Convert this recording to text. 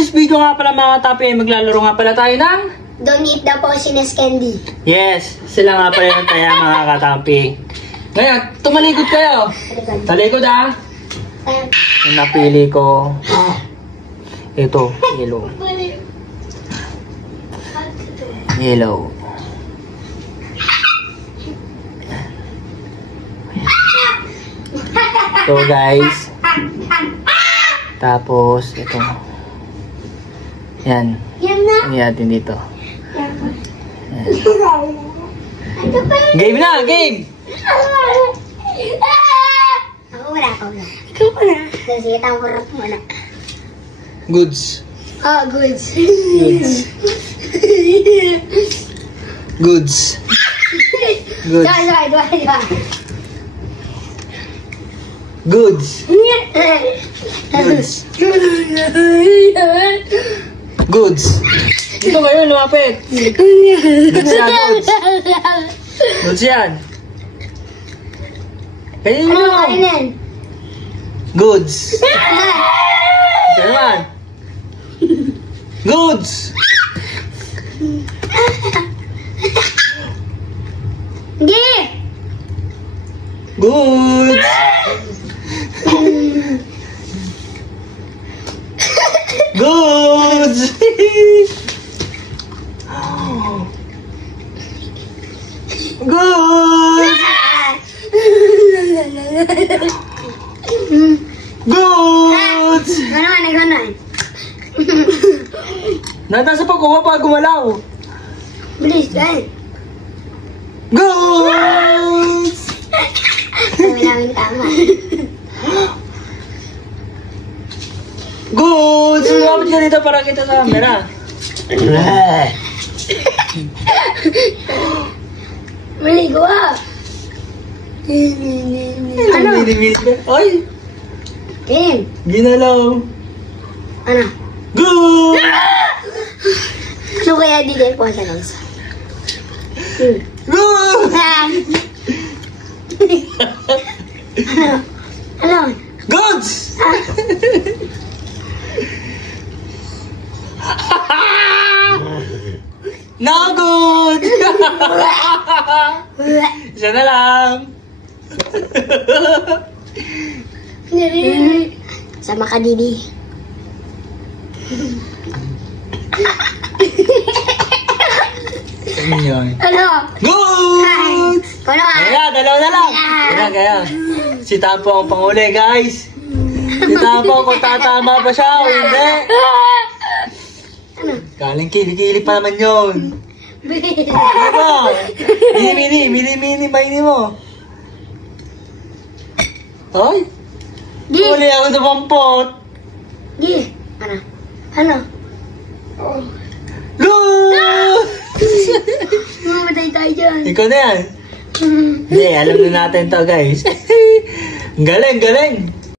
today's video nga pala mga katapi, maglalaro nga pala tayo ng Don't eat the poisonous candy. Yes, sila nga pala yung taya mga katapi. Ngayon, tumalikod kayo. Talikod ah. Yung napili ko. Ito, yellow. Yellow. So guys. Tapos, ito. Yan. Ano natin dito? Yan. Game na! Game! Ako wala. Ikaw wala. Kasi tawag mo na. Goods. Oh, goods. Goods. Goods. Goods. Goods. Goods. Dito kayo, lumapit. Goods yan, goods. Goods yan. Kainin mo. Ano kainin? Goods. Ito naman. Goods. Hindi. Goods. Goods. Goods. Goods. Ganon. Natasa pa kuha pa gumalaw. Bilis, guys. Goods. Sabi namin tama. Goods. Lumapit ka dito para kita sa camera. Maligo ah. Ano? Ay! Game. Ginalaw. Ano? Goods. Ano kaya di kayo po sa lansa? Goods. Ano? Goods. No good! Isa na lang. Sama ka, Didi. Ano yun? Ano? Good! Ano ka? Kaya, dalawa na lang. Kaya. Si Tampo ang panguli, guys. Si Tampo, kung tatama pa siya o hindi. Ano? Galing kilikili pa naman yun. Ano ba? Mini, maini mo. Ay! Di! Huli ako sa pampot. Di! Ano? Good! Mamatay tayo dyan. Ikaw na yan. Hindi, alam na natin to guys. Galing.